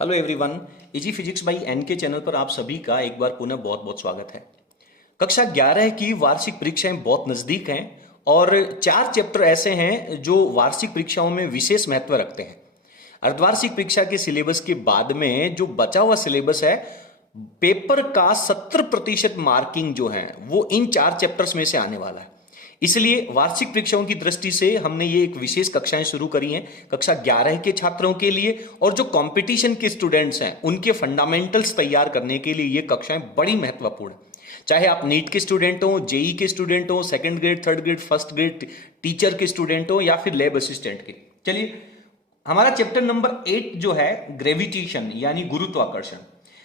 Hello everyone, easy physics by N K channel पर आप सभी का एक बार पुनः बहुत बहुत स्वागत है। कक्षा 11 की वार्षिक परीक्षाएं बहुत नज़दीक हैं और 4 चैप्टर ऐसे हैं जो वार्षिक परीक्षाओं में विशेष महत्व रखते हैं। अर्धवार्षिक परीक्षा के सिलेबस के बाद में जो बचा हुआ सिलेबस है, पेपर का 70% मार्किंग जो है वो इन 4 चैप्टर्स में से आने वाला है। इसलिए वार्षिक परीक्षाओं की दृष्टि से हमने ये एक विशेष कक्षाएं शुरू करी हैं कक्षा 11 के छात्रों के लिए, और जो कंपटीशन के स्टूडेंट्स हैं उनके फंडामेंटल्स तैयार करने के लिए ये कक्षाएं बड़ी महत्वपूर्ण है। चाहे आप नीट के स्टूडेंट हो, जेई के स्टूडेंट हो, second grade, third grade, first grade teacher के स्टूडेंट हो या फिर लैब असिस्टेंट के। चलिए, हमारा चैप्टर नंबर 8 जो है ग्रेविटेशन यानी गुरुत्वाकर्षण।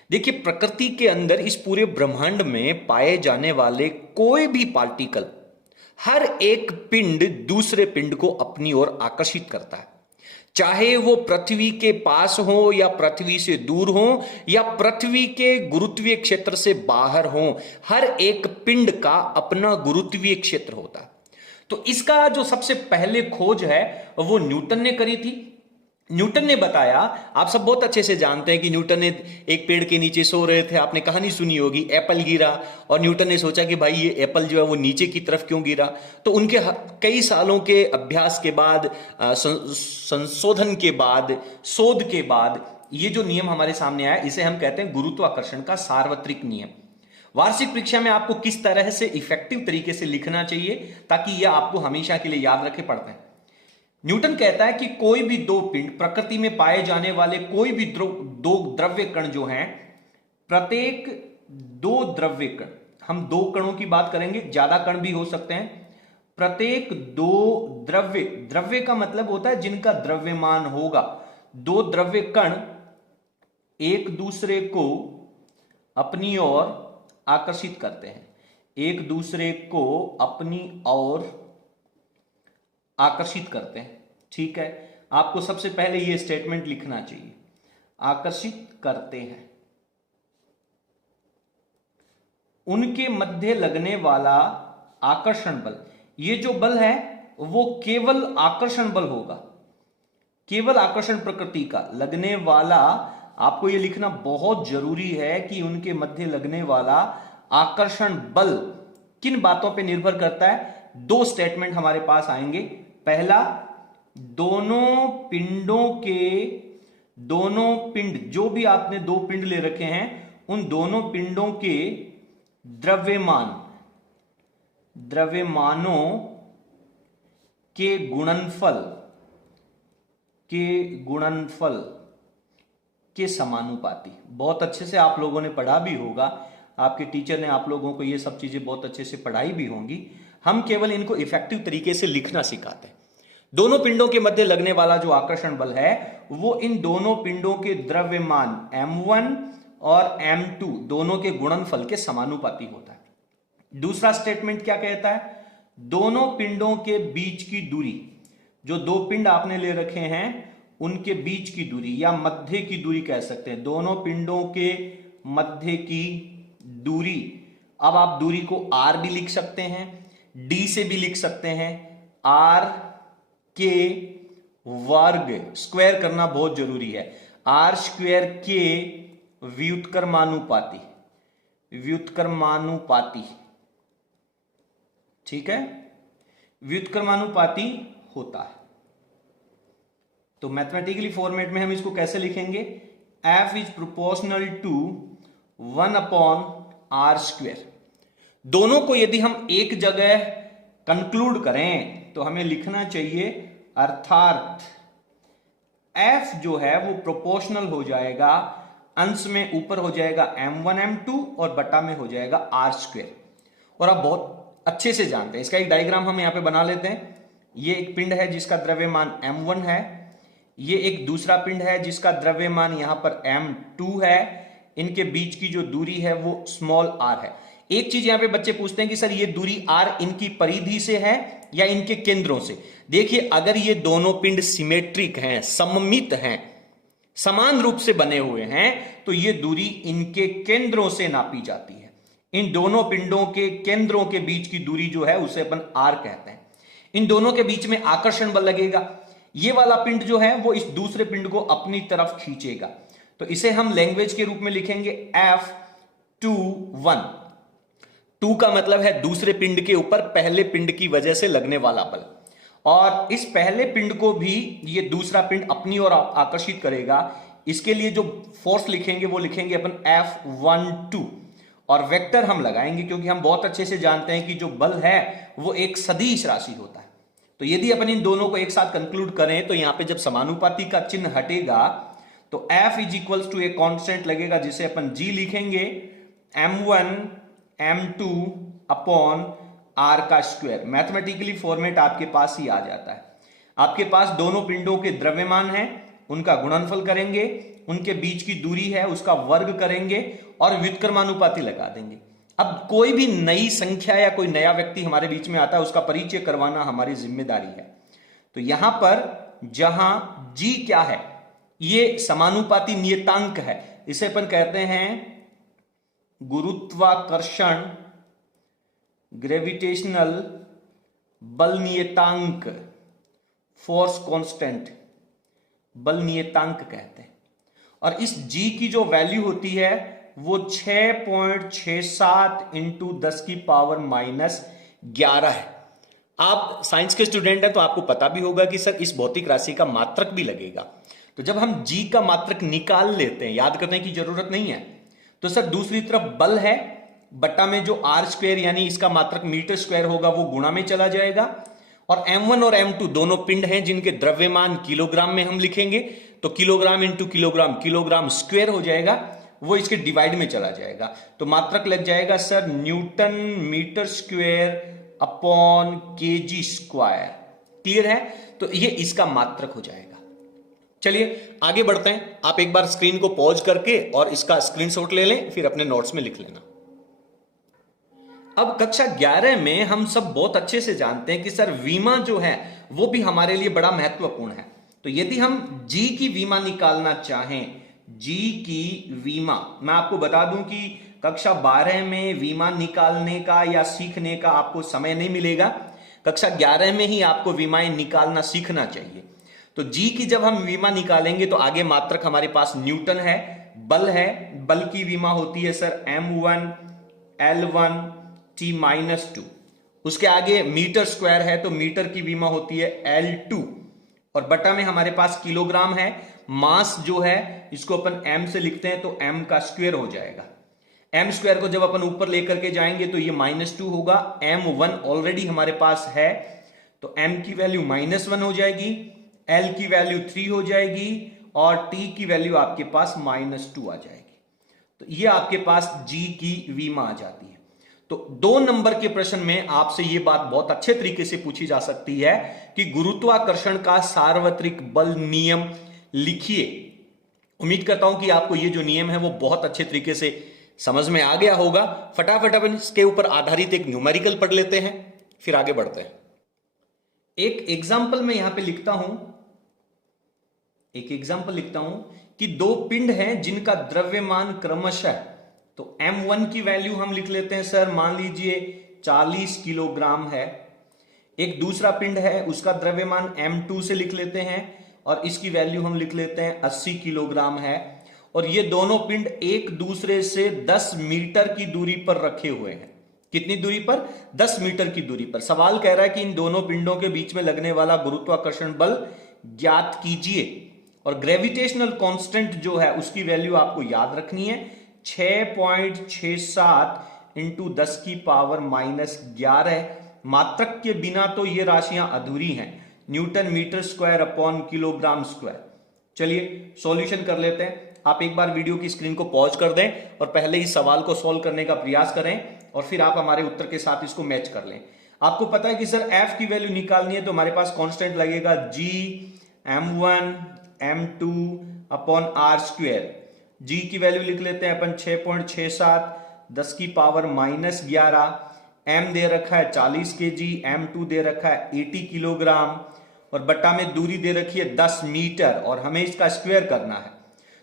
देखिए, प्रकृति के अंदर इस पूरे ब्रह्मांड में पाए जाने वाले कोई भी पार्टिकल, हर एक पिंड दूसरे पिंड को अपनी ओर आकर्षित करता है। चाहे वो पृथ्वी के पास हो या पृथ्वी से दूर हो या पृथ्वी के गुरुत्वीय क्षेत्र से बाहर हो, हर एक पिंड का अपना गुरुत्वीय क्षेत्र होता है। तो इसका जो सबसे पहले खोज है वो न्यूटन ने करी थी। न्यूटन ने बताया, आप सब बहुत अच्छे से जानते हैं कि न्यूटन ने एक पेड़ के नीचे सो रहे थे, आपने कहानी सुनी होगी, एप्पल गिरा और न्यूटन ने सोचा कि भाई ये एप्पल जो है वो नीचे की तरफ क्यों गिरा। तो उनके कई सालों के अभ्यास के बाद, संशोधन के बाद, शोध के बाद ये जो नियम हमारे सामने आया, इसे हम कहते हैं गुरुत्वाकर्षण का सार्वत्रिक नियम। वार्षिक परीक्षा में आपको किस तरह से इफेक्टिव तरीके से लिखना चाहिए ताकि यह आपको हमेशा के लिए याद रखे पड़ते हैं। न्यूटन कहता है कि कोई भी दो पिंड, प्रकृति में पाए जाने वाले कोई भी दो द्रव्य कण जो हैं, प्रत्येक दो द्रव्य कण, हम दो कणों की बात करेंगे, ज्यादा कण भी हो सकते हैं, प्रत्येक दो द्रव्य का मतलब होता है जिनका द्रव्यमान होगा। दो द्रव्य कण एक दूसरे को अपनी ओर आकर्षित करते हैं, एक दूसरे को अपनी ओर आकर्षित करते हैं। ठीक है, आपको सबसे पहले यह स्टेटमेंट लिखना चाहिए, आकर्षित करते हैं। उनके मध्य लगने वाला आकर्षण बल, ये जो बल है वो केवल आकर्षण बल होगा, केवल आकर्षण प्रकृति का लगने वाला। आपको यह लिखना बहुत जरूरी है कि उनके मध्य लगने वाला आकर्षण बल किन बातों पर निर्भर करता है। दो स्टेटमेंट हमारे पास आएंगे। पहला, दोनों पिंड जो भी आपने दो पिंड ले रखे हैं, उन दोनों पिंडों के द्रव्यमानों के गुणनफल के समानुपाती। बहुत अच्छे से आप लोगों ने पढ़ा भी होगा, आपके टीचर ने आप लोगों को ये सब चीजें बहुत अच्छे से पढ़ाई भी होंगी। हम केवल इनको इफेक्टिव तरीके से लिखना सिखाते हैं। दोनों पिंडों के मध्य लगने वाला जो आकर्षण बल है वो इन दोनों पिंडों के द्रव्यमान m1 और m2 दोनों के गुणनफल के समानुपाती होता है। दूसरा स्टेटमेंट क्या कहता है, दोनों पिंडों के बीच की दूरी, जो दो पिंड आपने ले रखे हैं उनके बीच की दूरी या मध्य की दूरी कह सकते हैं, दोनों पिंडों के मध्य की दूरी। अब आप दूरी को r भी लिख सकते हैं, d से भी लिख सकते हैं। r के वर्ग स्क्वायर करना बहुत जरूरी है, r स्क्वायर के व्युत्क्रमानुपाती। ठीक है, व्युत्क्रमानुपाती होता है। तो मैथमेटिकली फॉर्मेट में हम इसको कैसे लिखेंगे, f is proportional to 1/r²। दोनों को यदि हम एक जगह कंक्लूड करें तो हमें लिखना चाहिए, अर्थात f जो है वो प्रोपोर्शनल हो जाएगा, अंश में ऊपर हो जाएगा m1 m2 और बटा में हो जाएगा r²। और आप बहुत अच्छे से जानते हैं, इसका एक डायग्राम हम यहां पे बना लेते हैं। ये एक पिंड है जिसका द्रव्यमान m1 है, ये एक दूसरा पिंड है जिसका द्रव्यमान यहां पर m2 है। इनके बीच की जो दूरी है वो स्मॉल r है। एक चीज यहां पे बच्चे पूछते हैं कि सर ये दूरी r इनकी परिधि से है या इनके केंद्रों से। देखिए, अगर ये दोनों पिंड सिमेट्रिक हैं, सममित हैं, समान रूप से बने हुए हैं, तो ये दूरी इनके केंद्रों से नापी जाती है। इन दोनों पिंडों के केंद्रों के बीच की दूरी जो है उसे अपन r कहते हैं। इन दोनों के बीच में आकर्षण बल लगेगा। ये वाला पिंड जो है वो इस दूसरे पिंड को अपनी तरफ खींचेगा। तो इसे हम लैंग्वेज के रूप में लिखेंगे F21। 2 का मतलब है दूसरे पिंड के ऊपर पहले पिंड की वजह से लगने वाला बल, और इस पहले पिंड को भी ये दूसरा पिंड अपनी ओर आकर्षित करेगा। इसके लिए जो फोर्स लिखेंगे वो लिखेंगे अपन F12, और वेक्टर हम लगाएंगे क्योंकि हम बहुत अच्छे से जानते हैं कि जो बल है वो एक सदिश राशि होता है। तो यदि अपन इन दोनों को एक साथ कंक्लूड करें तो यहां पे जब समानुपाती का चिन्ह हटेगा तो F इज इक्वल्स टू एक कांस्टेंट लगेगा जिसे अपन G लिखेंगे M1 M2 अपॉन R का स्क्वायर। मैथमेटिकली फॉर्मेट आपके पास ही आ जाता है। आपके पास दोनों पिंडों के द्रव्यमान है, उनका गुणनफल करेंगे, उनके बीच की दूरी है उसका वर्ग करेंगे और व्युत्क्रमानुपाती लगा देंगे। अब कोई भी नई संख्या या कोई नया व्यक्ति हमारे बीच में आता है उसका परिचय करवाना हमारी जिम्मेदारी है। तो यहां पर जहां G क्या है, ये समानुपाती नियतांक है, इसे अपन कहते हैं गुरुत्वाकर्षण ग्रेविटेशनल बल नियतांक, फोर्स कांस्टेंट बल नियतांक कहते हैं। और इस G की जो वैल्यू होती है वो 6.67 इंटू 10 की पावर -11 है। आप साइंस के स्टूडेंट हैं तो आपको पता भी होगा कि सर इस भौतिक राशि का मात्रक भी लगेगा। तो जब हम G का मात्रक निकाल लेते हैं, याद करने की जरूरत नहीं है, तो सर दूसरी तरफ बल है, बट्टा में जो R स्क्वायर यानी इसका मात्रक मीटर स्क्वायर होगा वो गुणा में चला जाएगा, और M1 और M2 दोनों पिंड हैं जिनके द्रव्यमान किलोग्राम में हम लिखेंगे, तो kilogram into kilogram, kilogram square हो जाएगा, वो इसके डिवाइड में चला जाएगा। तो मात्रक लग जाएगा sir newton metre square upon kg square. Clear है? तो ये इसका मात्रक हो जाएगा। चलिए आगे बढ़ते हैं। आप एक बार स्क्रीन को पॉज करके और इसका स्क्रीनशॉट ले लें, फिर अपने नोट्स में लिख लेना। अब कक्षा 11 में हम सब बहुत अच्छे से जानते हैं कि सर वीमा जो है वो भी हमारे लिए बड़ा महत्वपूर्ण है। तो यदि हम G की वीमा निकालना चाहें, G की वीमा, मैं आपको बता दूं कि कक्षा 12 में वीमा निकालने का या सीखने का आपको समय नहीं मिलेगा। कक्षा 11 में ही आपको विमाएं निकालना सीखना चाहिए। तो G की जब हम विमा निकालेंगे तो आगे मात्रक हमारे पास न्यूटन है, बल है, बल की विमा होती है सर M1 L1 T-2। उसके आगे मीटर स्क्वायर है तो मीटर की विमा होती है L2, और बटा में हमारे पास किलोग्राम है। मास जो है इसको अपन M से लिखते हैं तो M का स्क्वायर हो जाएगा। M स्क्वायर को जब अपन ऊपर लेकर के जाएंगे तो ये -2 होगा। M1 ऑलरेडी हमारे पास है तो M की वैल्यू -1 हो जाएगी, L की वैल्यू 3 हो जाएगी और T की वैल्यू आपके पास -2 आ जाएगी। तो ये आपके पास G की विमा आ जाती है। तो 2 नंबर के प्रश्न में आपसे ये बात बहुत अच्छे तरीके से पूछी जा सकती है कि गुरुत्वाकर्षण का सार्वत्रिक बल नियम लिखिए। उम्मीद करता हूं कि आपको ये जो नियम है वो बहुत अच्छे तरीके से समझ में आ गया होगा। फटाफट अपन इसके ऊपर आधारित एक न्यूमेरिकल पढ़ लेते हैं, फिर आगे बढ़ते हैं। एक एग्जाम्पल में यहां पे लिखता हूं कि 2 पिंड हैं जिनका द्रव्यमान क्रमशः, तो M1 की वैल्यू हम लिख लेते हैं सर, मान लीजिए 40 किलोग्राम है। एक दूसरा पिंड है उसका द्रव्यमान M2 से लिख लेते हैं और इसकी वैल्यू हम लिख लेते हैं 80 किलोग्राम है। और ये दोनों पिंड एक दूसरे से 10 मीटर की दूरी पर रखे हुए हैं। कितनी दूरी पर? 10 मीटर की दूरी पर। सवाल कह रहा है कि इन दोनों पिंडों के बीच में लगने वाला गुरुत्वाकर्षण बल ज्ञात कीजिए, और ग्रेविटेशनल कांस्टेंट जो है उसकी वैल्यू आपको याद रखनी है 6.67 इंटू 10 की पावर -11। मात्रक के बिना तो ये राशियां अधूरी हैं, newton metre square upon kilogram square. चलिए सॉल्यूशन कर लेते हैं। आप एक बार वीडियो की स्क्रीन को पॉज कर दें और पहले इस सवाल को सॉल्व करने का प्रयास करें और फिर आप हमारे उत्तर के साथ इसको मैच कर लें। आपको पता है कि सर F की वैल्यू निकालनी है तो हमारे पास कांस्टेंट लगेगा G M1 M2 upon R square. G की वैल्यू लिख लेते हैं अपन 6.67 10 की पावर -11। M दे रखा है 40 kg, M2 दे रखा है 80 किलोग्राम और बट्टा में दूरी दे रखी है 10 मीटर और हमें इसका स्क्वायर करना है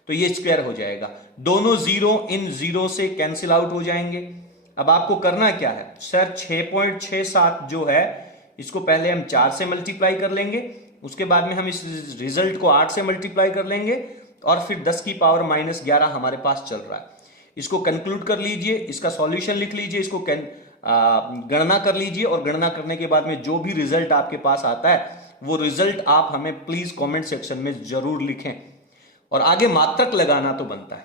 तो ये स्क्वायर हो जाएगा। दोनों जीरो इन जीरो से कैंसिल आउट हो जाएंगे। अब आपको करना क्या है सर, 6.67 जो है इसको पहले हम 4 से मल्टीप्लाई कर लेंगे, उसके बाद में हम इस रिजल्ट को 8 से मल्टीप्लाई कर लेंगे और फिर 10 की पावर -11 हमारे पास चल रहा है। इसको कंक्लूड कर लीजिए, इसका सॉल्यूशन लिख लीजिए, इसको गणना कर लीजिए और गणना करने के बाद में जो भी रिजल्ट आपके पास आता है वो रिजल्ट आप हमें प्लीज कमेंट सेक्शन में जरूर लिखें। और आगे मात्रक लगाना तो बनता है,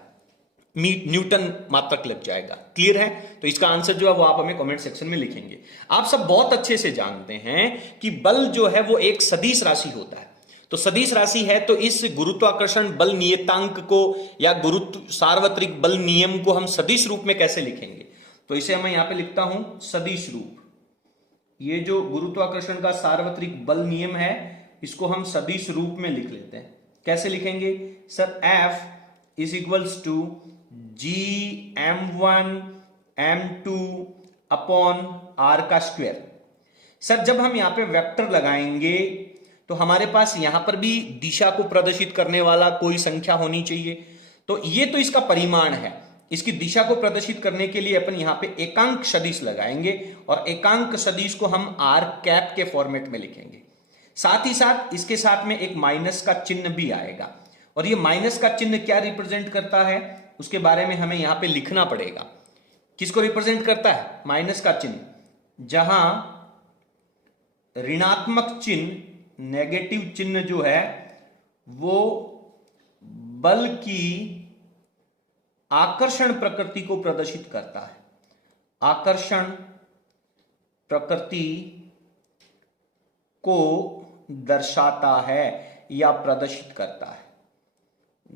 न्यूटन मात्रक लग जाएगा। क्लियर है? तो इसका आंसर जो है वो आप हमें कमेंट सेक्शन में लिखेंगे। आप सब बहुत अच्छे से जानते हैं कि बल जो है वो एक सदिश राशि होता है। तो सदिश राशि है तो इस गुरुत्वाकर्षण बल नियतांक को या गुरुत्व सार्वत्रिक बल नियम को हम सदिश रूप में कैसे लिखेंगे? तो इसे मैं यहां पे लिखता हूं सदिश रूप। ये जो गुरुत्वाकर्षण का सार्वत्रिक बल नियम है इसको हम सदिश रूप में लिख लेते हैं। कैसे लिखेंगे sir? F is equals to Gm1 m2 upon r का स्क्वायर। सर जब हम यहां पे वेक्टर लगाएंगे तो हमारे पास यहां पर भी दिशा को प्रदर्शित करने वाला कोई संख्या होनी चाहिए। तो ये तो इसका परिमाण है, इसकी दिशा को प्रदर्शित करने के लिए अपन यहां पे एकांक सदिश लगाएंगे और एकांक सदिश को हम r कैप के फॉर्मेट में लिखेंगे। साथ ही साथ इसके साथ में एक माइनस का चिन्ह भी आएगा और ये माइनस का चिन्ह क्या रिप्रेजेंट करता है उसके बारे में हमें यहां पे लिखना पड़ेगा। किसको रिप्रेजेंट करता है? माइनस का चिन्ह, जहां ऋणात्मक चिन्ह, नेगेटिव चिन्ह जो है वो बल की आकर्षण प्रकृति को प्रदर्शित करता है। आकर्षण प्रकृति को दर्शाता है या प्रदर्शित करता है,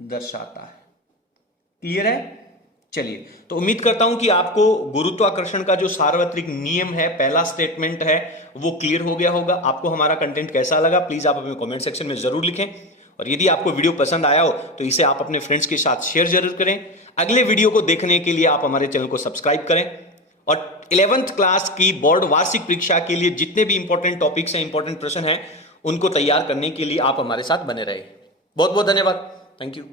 दर्शाता है। क्लियर है? चलिए, तो उम्मीद करता हूं कि आपको गुरुत्वाकर्षण का जो सार्वत्रिक नियम है, पहला स्टेटमेंट है, वो क्लियर हो गया होगा। आपको हमारा कंटेंट कैसा लगा प्लीज आप हमें कमेंट सेक्शन में जरूर लिखें और यदि आपको वीडियो पसंद आया हो तो इसे आप अपने फ्रेंड्स के साथ शेयर जरूर करें। अगले वीडियो को देखने के लिए आप हमारे चैनल को सब्सक्राइब करें और 11th क्लास की बोर्ड वार्षिक परीक्षा के लिए जितने भी इंपॉर्टेंट टॉपिक्स हैं, इंपॉर्टेंट प्रश्न हैं, उनको तैयार करने के लिए आप हमारे साथ बने रहे। बहुत बहुत धन्यवाद। Thank you.